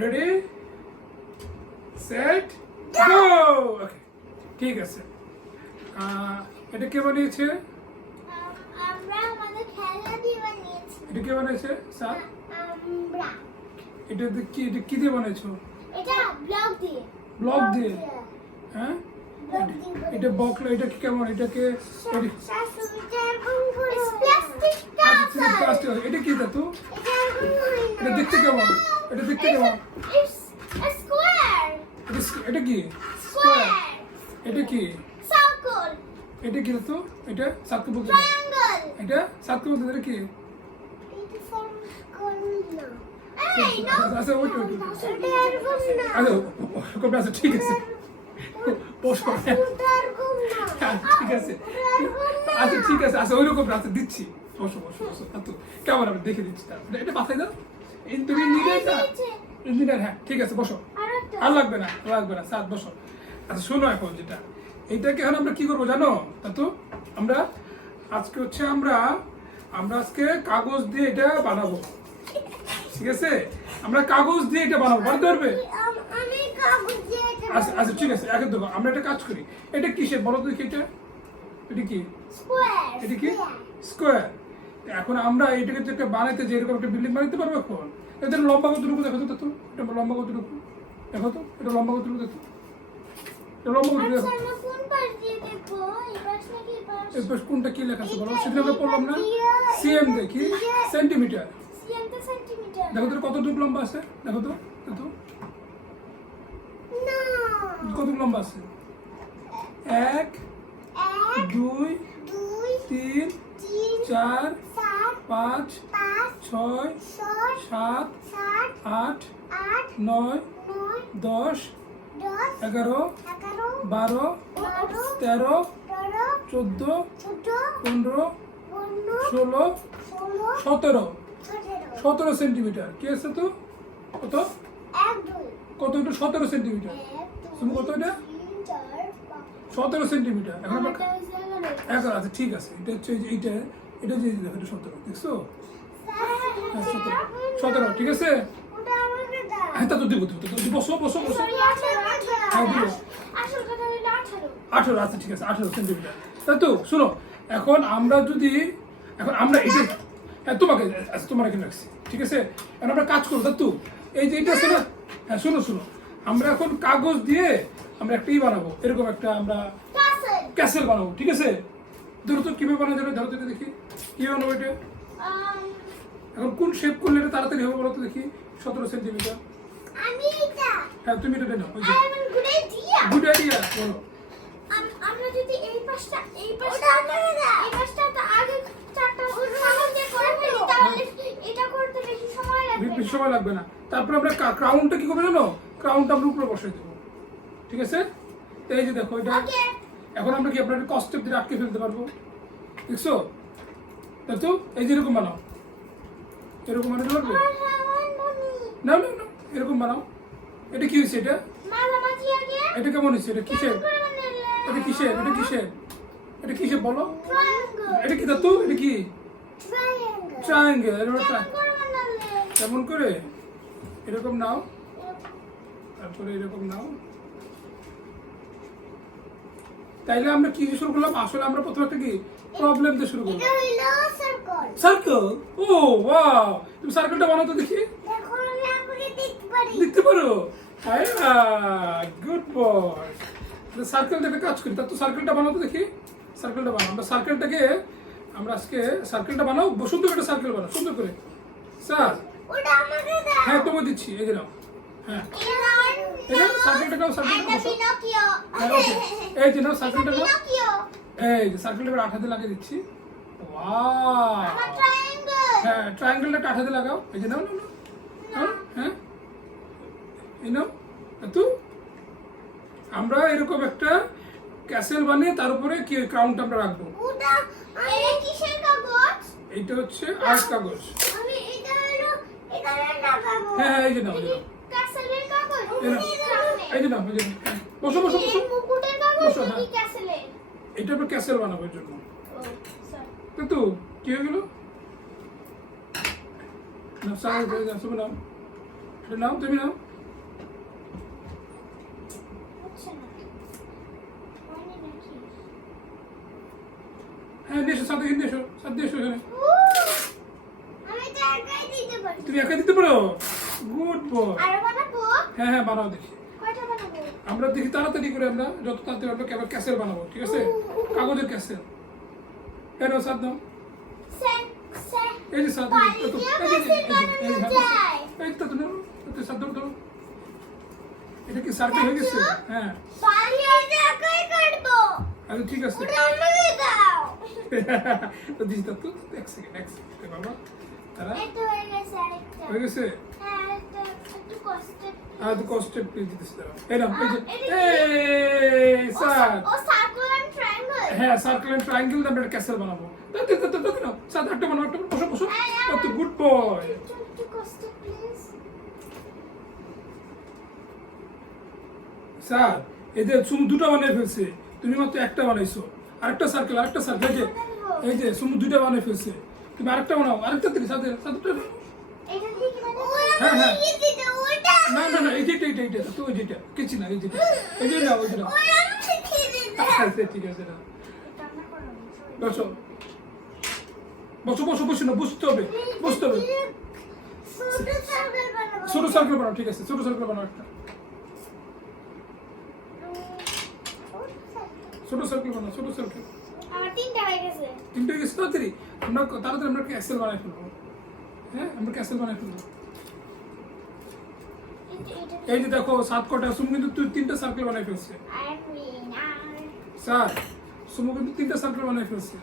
Ready set go. ওকে, ঠিক আছে। এটা কে বানিয়েছে? আমরা আমাদের খেলনা দিয়ে বানিয়েছি। এটা কে বানিয়েছে স্যার? আমরা। এটা কি দিয়ে বানিয়েছো? এটা ব্লক দিয়ে। ব্লক দিয়ে? হ্যাঁ, এটা বকলা। এটা কি কেমন? এটাকে প্লাস্টিক। এটা কি দাদু? এটা দেখতে কেমন? এটা দেখতে কেমন? এটা কি স্কোয়ার? এটা কি সার্কেল? এটা কি দাদু? এটা সার্কেল বলতে? ট্রায়াঙ্গেল? এটা সার্কেল বলতে? এটা কি? এটা সার্কেল না। এই না। আচ্ছা ওই এটা এরকম না। কবে আছে? ঠিক আছে, বসো। ঠিক আছে, আচ্ছা ঠিক আছে। আচ্ছা ওইরকম আছে, দিচ্ছি। বসো বসো বসো। কেমন আমি দেখে দিচ্ছি। এটা মাথায় দাও। তুমি ইঞ্জিনিয়ার? হ্যাঁ ঠিক আছে, বসো। আর লাগবে না, স্যার বসো। আচ্ছা শোনো, এখন যেটা এইটাকে এখন আমরা কি করবো জানো তো? আমরা আজকে হচ্ছে আমরা আজকে কাগজ দিয়ে এটা বানাবো। ঠিক আছে, আমরা কাগজ দিয়ে এটা বানাবো। বানাতে পারবে? আমি কাগজ দিয়ে এটা আচ্ছা আচ্ছা ঠিক আছে। এখন দেখো আমরা একটা কাজ করি। এটা কিসের বলো তো? এটা কি? স্কোয়ার। এটা কি স্কোয়ার? এখন আমরা এটাকে যে একটা বানাইতে, যে এরকম একটা বিল্ডিং বানাইতে পারবো। এখন এদের লম্বা কতটুকু দেখো তো? এটা লম্বা কতটুকু দেখো তো? এটা লম্বা কতটুকু দেখো? এটা লম্বা কতটুকু দেখো? আচ্ছা আমরা কোন পাশ দিয়ে দেখবো? এই পাশ নাকি এই পাশ? এই পাশ কোনটা কি লেখা আছে বলো? সেটা আমরা পড়লাম না? সিএম দেখি, সেন্টিমিটার। সিএম তো সেন্টিমিটার। দেখো তো কতটুকু লম্বা আছে? দেখো তো না। কতটুকু লম্বা আছে? 1 1 2 2 3 3 4 4 5 5 6 6 7 7 8 8 9 9 10 10 11 11 12 12 13 13 14 14 15 15 16 16 17 17 17 সেন্টিমিটার। কি আছে তো? কত 1 2 কত? এটা 17 সেন্টিমিটার। 1 তুমি কত? এটা 3 4 17 সেন্টিমিটার। এখন আমরা 5 11 আছে। ঠিক আছে, এটা হচ্ছে এটা যে দেখো, এটা 17 দেখছো? হ্যাঁ 17 ঠিক আছে। ওটা আমাকে দাও। হ্যাঁ তা তো দিব। বসো বসো বসো। সরি 18 হ্যাঁ দিব। আসল কথা হলো 18 18 আছে। ঠিক আছে, 18 সেন্টিমিটার। তাই তো? শোনো, এখন আমরা এটা, হ্যাঁ তোমার এখানে রাখছি। ঠিক আছে, এখন আমরা কাজ করবো দাদু। এই যে এটা আছে না? হ্যাঁ শোনো, আমরা এখন কাগজ দিয়ে আমরা একটা বানাবো। এরকম একটা আমরা ক্যাসেল বানাবো। ঠিক আছে, ধরো তো কিভাবে বানানো যাবে? ধরো তো এটা দেখি কিভাবে বানাবো এটা। এখন কোন শেপ করলে এটা তাড়াতাড়ি হবে বলো তো দেখি? 17 সেন্টিমিটার। আমি এটা হ্যাঁ তুমি এটা নাও। I am good idea. Good idea, বলো। আমরা যদি এই পাশটা তো আগে চারটা কাগজ দিয়ে করে ফেলি, তাহলে এটা করতে বেশি সময় লাগবে। বেশি সময় লাগবে না। তারপর আমরা ক্রাউনটা কি করবো জানো? ক্রাউনটা আমরা উপরে বসাই দেবো। ঠিক আছে, তো এই যে দেখো এটা। ওকে। এখন আমরা কি আপনার কস্টেপ দিয়ে আটকে ফেলতে পারবো? দেখছো? তাই তো? এই যে এরকম বানাও। এরকম বানাতে পারবে? না, এরকম বানাও। এটা কি হয়েছে? এটা মাঝামাঝি আগে এটা কেমন হয়েছে? এটা কিসের? এটা কিসের বলো? এটা কি দাদু? এটা কি ট্রায়াঙ্গেল? কেমন করে? এরকম নাও, তারপরে এরকম নাও। তাইলে আমরা কি শুরু করলাম? আসলে আমরা প্রথমে একটা কি প্রবলেম দিয়ে শুরু করলাম। সার্কেল। ও ওয়াও, তুমি সার্কেলটা বানাও তো দেখি। দেখতে পারো? হ্যাঁ গুড বয়। সার্কেলটা একটা কাজ করি। তার তো সার্কেলটা বানাও তো দেখি। সার্কেলটা বানাও। আমরা আজকে সার্কেলটা বানাও। সুন্দর করে সার্কেল বানাও, সুন্দর করে। স্যার হ্যাঁ তোমাকে দিচ্ছি। এই যে নাও। হ্যাঁ এটা সার্কেলটা নাও। হ্যাঁ ওকে, এই যে নাও সার্কেলটা নাও। এই যে সার্কেলটা আঠা দিয়ে লাগিয়ে দিচ্ছি। ওয়াও, হ্যাঁ ট্রায়াঙ্গেলটা আঠা দিয়ে লাগাও। এই যে নাও। হ্যাঁ এই নাও। তো আমরা এরকম একটা ক্যাসেল বানিয়ে তার উপরে কি ক্রাউনটা আমরা রাখবো। এইটা হচ্ছে আর্ট কাগজ। হ্যাঁ এই যে নাও। এই যে নাও। বসো। হ্যাঁ এটা আমরা ক্যাসেল বানাবো এর জন্য। তো কি হয়ে গেল? নাও, তুমি নাও। সাথে হিন্দি এসো, সাথে এসো এখানে। আমি তো একাই দিতে পারি। তুমি একা দিতে পারো? Good boy. আরো বানাবো? হ্যাঁ হ্যাঁ বানাও দেখি। কয়টা বানাবো? আমরা দেখি তাড়াতাড়ি করে আমরা যত তাড়াতাড়ি আমরা কেবল ক্যাসেল বানাবো, ঠিক আছে? কাগজের ক্যাসেল। এর সাথ দাও। এই যে সাথ এই তো তুমি সাথ দাও। এটা কি সার্কেল হয়ে গেছে? হ্যাঁ আচ্ছা ঠিক আছে। তো দিস দাও তো, এক সেকেন্ড বাবা। তারা হয়ে গেছে। আর তো কষ্ট প্লিজ দিস দাও। এই নাও এই যে এই স্যার। হ্যাঁ সার্কেল এন্ড ট্রায়াঙ্গেল দিয়ে আমরা ক্যাসেল বানাবো। দাও সাথে একটা বানাও, একটা বসো। তো গুড বয়। স্যার এই যে সুমু দুটো বানিয়ে ফেলছে, তুমি মাত্র একটা বানাইছো। আরেকটা সার্কেল এই যে সুমু দুটো বানিয়ে ফেলছে, তুমি আরেকটা বানাও, আরেকটা দিই সাথে হ্যাঁ হ্যাঁ না এই যেটা তো ওই যেটা কিছু না, এই যেটা এই যে না ওই যেটা। আচ্ছা ঠিক আছে না বসো না, বুঝতে হবে ছোট সার্কেল বানাও, ঠিক আছে ছোট সার্কেল বানাও, একটা ছোট সার্কেল বানাও, ছোট সার্কেল। তিনটা হয়ে গেছে তাড়াতাড়ি আমরা ক্যাসেল বানাই ফেলবো। হ্যাঁ আমরা ক্যাসেল বানাই ফেলবো। এই যে দেখো 7 কটা সুমু কিন্তু তুই 3টা সার্কেল বানাই ফেলছে। স্যার সুমু কিন্তু 3টা সার্কেল বানাই ফেলছে।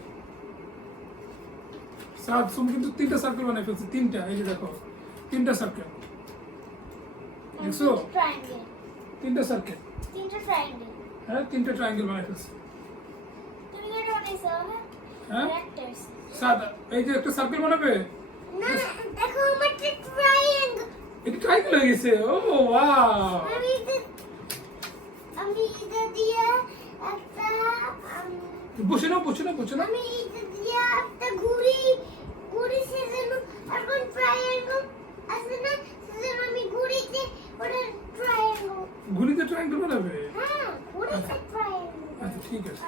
স্যার সুমু কিন্তু 3টা সার্কেল বানাই ফেলছে, 3টা। এই যে দেখো 3টা সার্কেল দেখছো, 3টা সার্কেল। হ্যাঁ 3টা ট্রায়াঙ্গেল বানাই ফেলছে। হ্যাঁ স্যার এই যে একটা সার্কেল বানাবে, এটা ট্রায়াঙ্গেল হয়ে গেছে। ও ওয়াও। আমি এটা দিয়ে একটা বসে নাও আমি এটা দিয়ে একটা ঘুড়ি সাজানো, এখন ট্রায়াঙ্গেল আছে না, সেজন্য আমি ঘুড়িতে ওটা ঘুড়িতে ট্রায়াঙ্গেল বানাবে। হ্যাঁ ঘুড়িতে ট্রায়াঙ্গেল। আচ্ছা ঠিক আছে।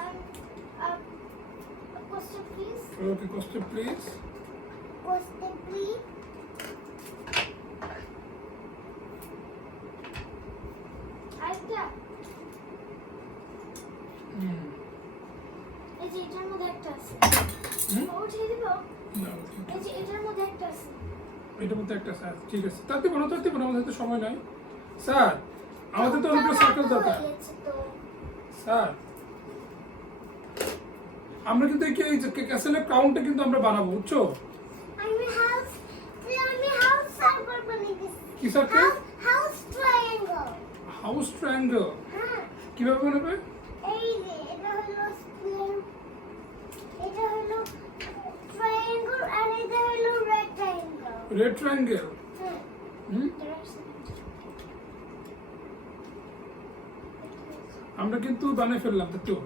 Question please. Okay question please. আরেকটা এই যে এটার মধ্যে একটা আছে। উঠিয়ে দিব। এই যে এটার মধ্যে একটা আছে। এটার মধ্যে একটা স্যার ঠিক আছে। তাতে বানাও আমাদের তো সময় নাই। স্যার আমাদের তো অনেকগুলো সার্কেল দরকার। স্যার আমরা কিন্তু এই যে ক্যাসেলের কাউন্টটা কিন্তু আমরা বানাবো, বুঝছো? আমি হাউস সার্কেল বানিয়ে দিছি। কি circle? House triangle. House triangle হ্যাঁ কিভাবে বানাবে? এই যে এটা হলো স্কয়ার, এটা হলো ট্রায়াঙ্গেল, আর এটা হলো রেক্ট্যাঙ্গেল। ট্রায়াঙ্গেল। হ্যাঁ আমরা কিন্তু বানিয়ে ফেললাম, তো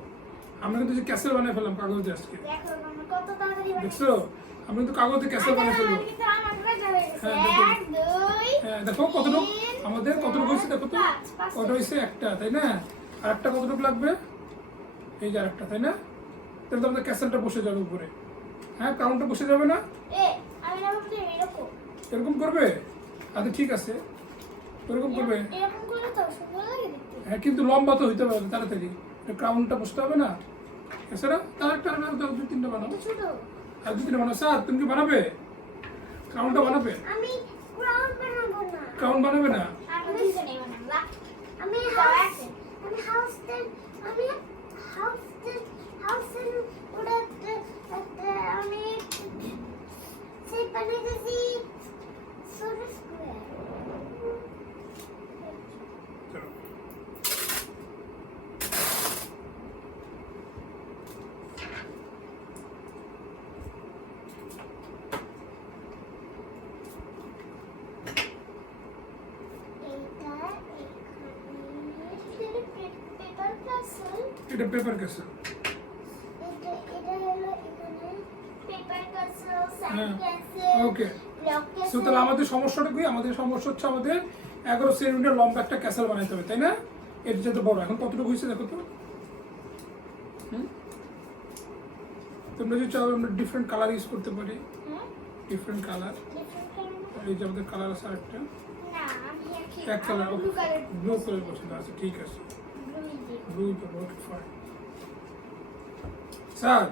আমরা কিন্তু যে ক্যাসেল বানিয়ে ফেললাম কাগজে আজকে। দেখো আমরা কত তাড়াতাড়ি দেখছো আমরা কিন্তু কাগজে ক্যাসেল বানিয়ে ফেললাম। হ্যাঁ দেখো কতটুকু আমাদের কতটুকু হয়েছে, দেখো তো কত হয়েছে, একটা তাই না? আর একটা কতটুকু লাগবে, এই যে আরেকটা, তাই না? তাহলে তো আমাদের ক্যাসেলটা বসে যাবে উপরে। হ্যাঁ কাউন্টটা বসে যাবে না? এরকম করবে? আচ্ছা ঠিক আছে এরকম করবে। হ্যাঁ কিন্তু লম্বা তো হইতে পারবে, তাড়াতাড়ি ক্রাউনটা বসতে হবে না? এছাড়া তার একটা 2-3টা বানাবো, আর 2-3টা বানাবো। স্যার তুমি কি বানাবে? ক্রাউনটা বানাবে? আমি ক্রাউন বানাবো না। ক্রাউন বানাবে না? আমি সেই বানাইতেছি ছোট স্কয়ার। এটা পেপার ক্যাসেল। ওকে সো তাহলে আমাদের সমস্যাটা কি? আমাদের সমস্যা হচ্ছে আমাদের 11 সেন্টিমিটার লম্বা একটা ক্যাসেল বানাইতে হবে, তাই না? এটা যেটা বড়। এখন কতটুকু হয়েছে দেখো তো। তোমরা যদি চাও আমরা ডিফারেন্ট কালার ইউজ করতে পারি, হ্যাঁ ডিফারেন্ট কালার। ডিফারেন্ট কালার এই যে আমাদের কালার আছে আরেকটা, না আমি এক colour, blue colour blue colour পছন্দ আছে, ঠিক আছে, ব্লু ওকে ফাইন। স্যার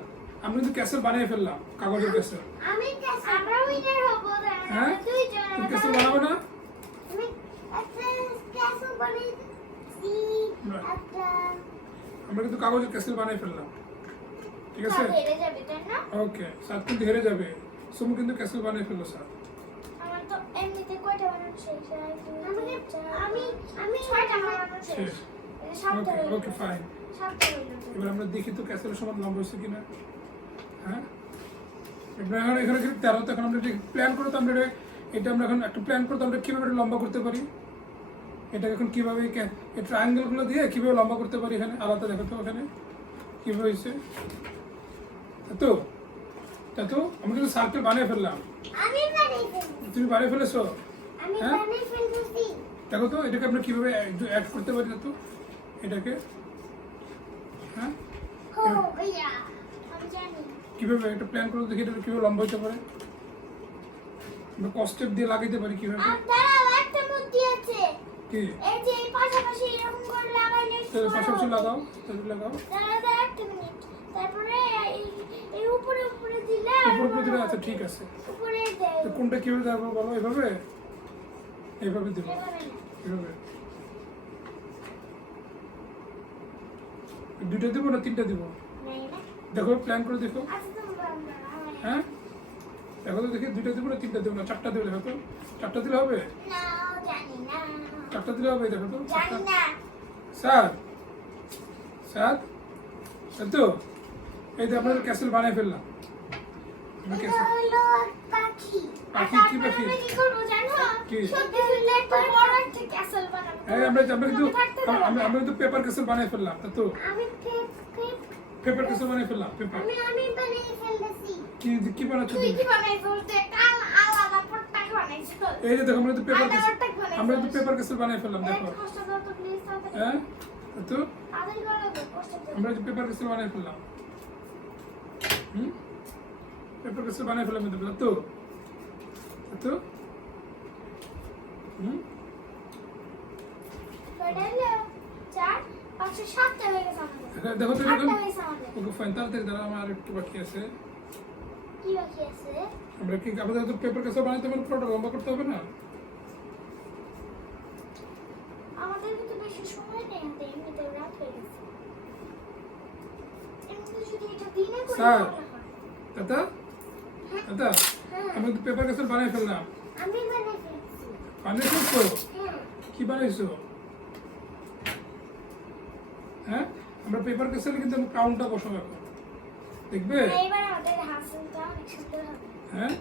আমরা কিন্তু ক্যাসেল বানিয়ে ফেললাম, কাগজের ক্যাসেল। আমি আমরা উইনার হব না, হ্যাঁ দুইজন তুমি ক্যাসেল বানাবো না? আমি একটা ক্যাসেল বানিয়েছি একটা আমরা কিন্তু কাগজের ক্যাসেল বানিয়ে ফেললাম, ঠিক আছে? হেরে যাবে তাই না? ওকে, স্যার কিন্তু হেরে যাবে। সুমু কিন্তু ক্যাসেল বানিয়ে ফেললো স্যার। আমার তো এমনিতে কয়টা বানানো শেষ? আমি 6টা বানানো শেষ। শেষ। এই 7টা ওকে হলো। Okay fine. 7টা হলো। এবার আমরা দেখি তো ক্যাসেলের সমান লম্বা হয়েছে কিনা। হ্যাঁ এবার এখন এখানে কিন্তু 13, তো এখন আমরা প্ল্যান করে তো আমরা এটা আমরা এখন একটা প্ল্যান করে তো আমরা কীভাবে এটা লম্বা করতে পারি, এটা এখন কীভাবে এই ট্রায়াঙ্গেলগুলো দিয়ে কীভাবে লম্বা করতে পারি। এখানে আলাদা দেখো তো এখানে কীভাবে হয়েছে, তো আমরা কিন্তু সার্কেল বানিয়ে ফেললাম। আমি বানিয়ে ফেলছি। তুমি বানিয়ে ফেলেছো? আমি হ্যাঁ? বানিয়ে ফেলছি। দেখো তো এটাকে আমরা কীভাবে অ্যাড করতে পারি না তো এটাকে, হ্যাঁ ও ভাইয়া আমি জানি। কীভাবে একটা প্ল্যান করে দেখি এটা কীভাবে লম্বা হতে পারে, আমরা কস্টেপ দিয়ে লাগাইতে পারি কীভাবে। দাঁড়াও একটা বুদ্ধি আছে। কি এই যে এই পাশাপাশি এরকম করে লাগাইলে তাহলে পাশাপাশি লাগাও, তাহলে লাগাও, দাঁড়াও একটা মিনিট। তারপরে এই উপরে উপরে দিলে উপর দিলে আচ্ছা ঠিক আছে। উপরে দেয়। তো কোনটা কীভাবে দেবো বলো, এভাবে এইভাবে দেবো, এভাবে না। এভাবে দুটো দেবো না তিনটা দেবো, নাই না। দেখো প্ল্যান করে দেখো। আচ্ছা তোমরা হ্যাঁ দেখো তো দেখি দুইটা দেবো না তিনটা দেবো না চারটা দেবো, দেখো তো চারটা দিলে হবে, না জানি না। চারটা দিলে হবে, দেখো তো জানি না। স্যার তো এই যে আমরা ক্যাসেল বানিয়ে ফেললাম। আমরা এটা ক্যাসেল হলো পাখি। পাখি, কি পাখি? আমরা কি করবো জানো? কি? সত্যি সত্যি একটা বড় একটা ক্যাসেল বানাবো। হ্যাঁ আমরা কিন্তু থাকতে পারবো না। আমরা কিন্তু পেপার ক্যাসেল বানিয়ে ফেললাম, তো আমি পেপার ক্যাসেল বানিয়ে ফেললাম। পেপার বানিয়ে ফেলতেছি। কি বানাচ্ছো তুই তুমি? কি বানাই ফেলতে? একটা আলাদা পট্টাক বানাইছো। এই যে দেখো আমরা কিন্তু পেপার আলাদা ক্যাসেল, পট্টাক বানাইছো। আমরা কিন্তু পেপার ক্যাসেল বানিয়ে ফেললাম, দেখো। কষ্ট দাও তো প্লিজ তাড়াতাড়ি। হ্যাঁ তো তাড়াতাড়ি করো তো, কষ্ট দাও। আমরা যে পেপার ক্যাসেল বানিয়ে ফেললাম, পেপার ক্যাসেল বানিয়ে ফেললাম, তো হলো 4 5 7টা হয়ে গেছে আমাদের। দেখো তো 8টা হয়েছে আমাদের। ওকে ফাইন, তাড়াতাড়ি দাঁড়া, আমার আরেকটু বাকি আছে। কি বাকি আছে? আমরা কি আমাদের তো পেপার ক্যাসেল বানাইতে হবে, পুরোটা লম্বা করতে হবে না? আমাদের কিন্তু বেশি সময় নেই, আমাদের এমনিতে রাত হয়ে গেছে। এমনিতে যদি এটা দিনে করে স্যার। তাহলে হয়। দাদা হ্যাঁ, আমরা তো পেপার ক্যাসেল বানিয়ে ফেললাম। আমি বানিয়ে ফেলছি। বানিয়ে ফেলছো? হ্যাঁ, কি বানাইছো? হ্যাঁ আমরা পেপার ক্যাসেলে কিন্তু আমি কাউন্টটা বসাবো এখন, দেখবে? এবার আমাদের হাসিলটা অনেক সুন্দর হবে। হ্যাঁ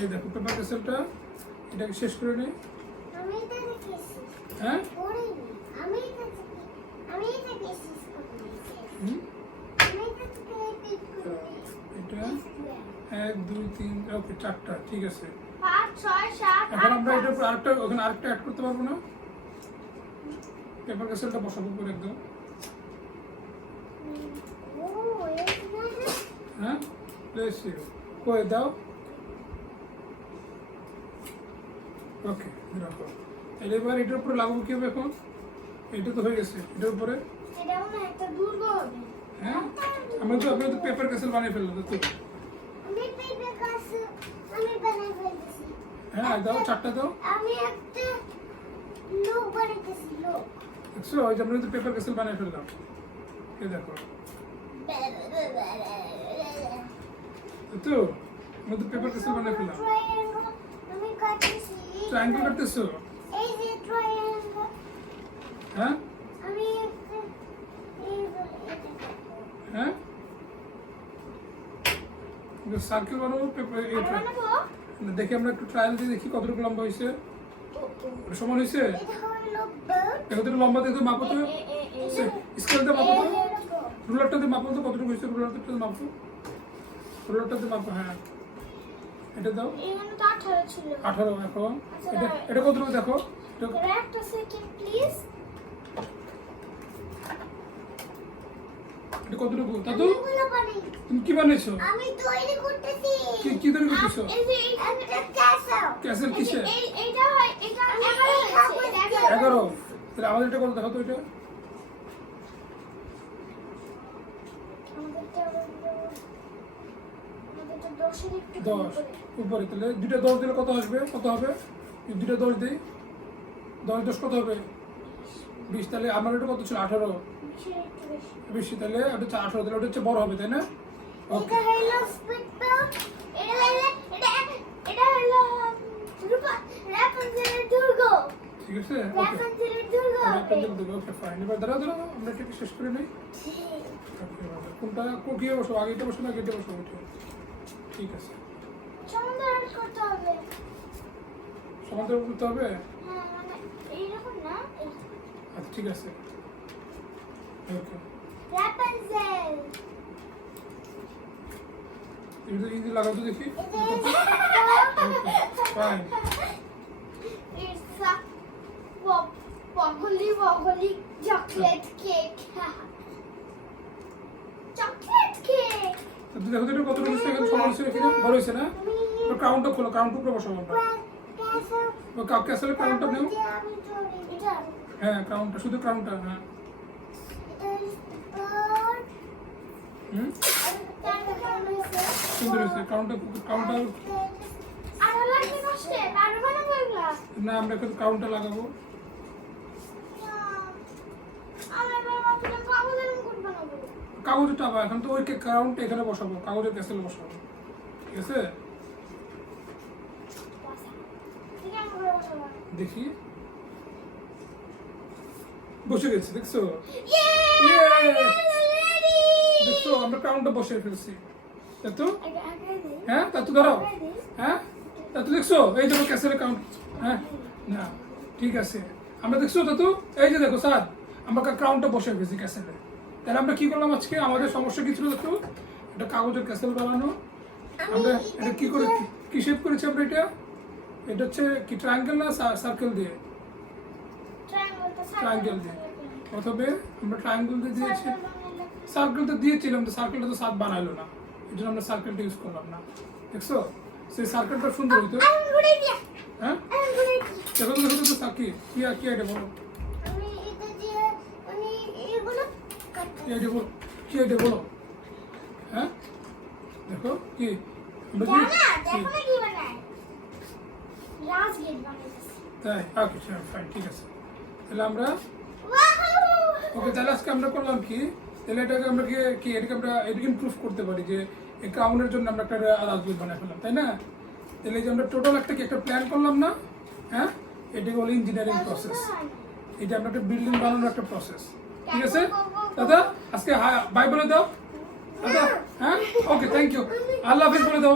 এই দেখো পেপার ক্যাসেলটা, এটাকে শেষ করে নেই। আমি এটা দেখেছি। হ্যাঁ করিনি। আমি এটা দেখেছি করতেছি। হুম, আমি এটা ক্রিয়েট তো করেছি। এটা 1 2 3 ওকে 4টা, ঠিক আছে। 5 6 7 এখন আমরা এটার উপর আরেকটা, ওখানে আরেকটা অ্যাড করতে পারবো না? পেপার ক্যাসেলটা বসাবো উপরে একদম। ও এটা হ্যাঁ প্লেস কই দাও, ওকে রাখো। এবার এটার উপরে লাগাবো কি হবে এখন? এটা তো হয়ে গেছে, এটার উপরে। এটা মনে হয় একটা দুর্গ হবে। হ্যাঁ আমরা তো পেপার ক্যাসেল বানিয়ে ফেললাম, তো আমি পেপার কাছে আমি বানিয়ে ফেলতেছি। হ্যাঁ দাও, 4টা দাও। আমি একটা লোক বানাইতেছি, লোক। দেখছো ওই যে আমরা তো পেপার ক্যাসেল বানিয়ে ফেললাম, এই দেখো, তো আমরা তো পেপার ক্যাসেল বানিয়ে ফেললাম। ট্রায়াঙ্গল আমি কাটতেছি। ট্রায়াঙ্গেল করতেছো? এই যে ট্রায়াঙ্গল হ্যাঁ আমি একটা এটা হ্যাঁ সার্কেল বানাবো, পেপার বানাবো। দেখি আমরা একটু ট্রায়াল দিয়ে দেখি কতটুকু লম্বা হয়েছে, সমান হয়েছে। এটা হলো বার্ড। দেখো তো লম্বা দেখো, মাপো তো, স্কেলটা মাপো তো, রুলারটাতে মাপো তো কতটুকু হয়েছে, রুলারটাতে মাপো, রুলারটাতে মাপো। হ্যাঁ এটা দাও, এখানে তো 18 ছিল। 18। এখন এটা কতটুকু দেখো, একটা সেকেন্ড প্লিজ। এটা কতটুকু দাদু এগুলো বানাই। তুমি কি বানিয়েছো আমি তৈরি করতেছি। কি তৈরি করতেছো এই যে এটা ক্যাসেল। ক্যাসেল কিসের এইটা হয় এটা 11 তাহলে আমাদের এটা কত দেখো তো এটা আমাদেরটা 10-এর একটু 10 উপরে তাহলে দুইটা 10 দিলে কত আসবে কত হবে যদি দুইটা 10 দিই 10 10 কত হবে 20 তাহলে আমার এটা কত ছিল 18 বেশি তাহলে এটা হচ্ছে 18 তাহলে ওটা হচ্ছে বড় হবে তাই না ওকে এটা হলো স্পিড বেল্ট। এটা হলো রূপা রাপুনজেলের দুর্গ। ঠিক আছে ওকে রাপুনজেলের দুর্গ। রাপুনজেল দেবো ওকে ফাইন এবার দাঁড়াও আমরা এটা শেষ করে নেই কোনটা কোকিয়ে বসো আগে এটা বসো না আগে এটা বসো ওঠে ঠিক আছে সমান্তরাল করতে হবে। সমান্তর করতে হবে হ্যাঁ মানে এইরকম না আচ্ছা ঠিক আছে ওকে রাপুনজেল। এটা ইজি লাগাও তো দেখি fine It's a wobbly chocolate cake. Chocolate cake. তো দেখো তো এটা কত রয়েছে এখানে সমান হচ্ছে এখানে বড় হয়েছে না তো ক্রাউনটা খোলো ক্রাউন উপরে বসাবো আমরা ও ক্যাসেলের ক্রাউনটা নেও হ্যাঁ ক্রাউনটা শুধু ক্রাউনটা হ্যাঁ হুম সুন্দর হয়েছে ক্রাউনটা না আমরা এখন ক্রাউনটা লাগাবো কাগজের টাবা এখন তো ওই ক্রাউনটা এখানে বসাবো কাগজের ক্যাসেলে বসাবো ঠিক আছে দেখি বসে গেছে দেখছো দেখছো আমরা ক্রাউনটা বসে ফেলছি তাই তো হ্যাঁ তা তো ধরো হ্যাঁ তা তো দেখছো এই দেখো ক্যাসেলের কাউন্ট হ্যাঁ না ঠিক আছে আমরা দেখছো তা তো এই যে দেখো স্যার আমরা ক্রাউনটা বসে ফেলছি ক্যাসেলে তাহলে আমরা কি করলাম আজকে আমাদের সমস্যা কি ছিল দেখো এটা কাগজের ক্যাসেল বানানো আমরা এটা কি করে কি শেপ করেছি আমরা এটা হচ্ছে কি ট্রায়াঙ্গেল না সার্কেল দিয়ে ট্রায়াঙ্গেল দিয়ে প্রথমে আমরা ট্রায়াঙ্গেল দিয়ে দিয়েছি সার্কেলটা দিয়েছিলাম তো সার্কেলটা তো সাত বানাইলো না এই জন্য আমরা সার্কেলটা ইউজ করলাম না দেখছো সেই সার্কেলটা সুন্দর হইতো হ্যাঁ দেখো তো দেখো তো সাকি কি আইডিয়া বলো কি আইডিয়া বলো হ্যাঁ দেখো কি আমরা তাই ওকে ফাইন ঠিক আছে তাহলে আমরা ওকে তাহলে আজকে আমরা করলাম কি তাহলে এটাকে আমরা কি এটাকে আমরা এটাকে ইমপ্রুভ করতে পারি যে এই ক্রাউনের জন্য আমরা একটা রাজদূত বানাই ফেললাম তাই না তাহলে এই যে আমরা টোটাল একটা প্ল্যান করলাম না হ্যাঁ এটাকে বলে ইঞ্জিনিয়ারিং প্রসেস এটা আমরা একটা বিল্ডিং বানানোর একটা প্রসেস ঠিক আছে দাদা আজকে বাই বলে দাও দাদা হ্যাঁ ওকে থ্যাংক ইউ আল্লাহ হাফিজ বলে দাও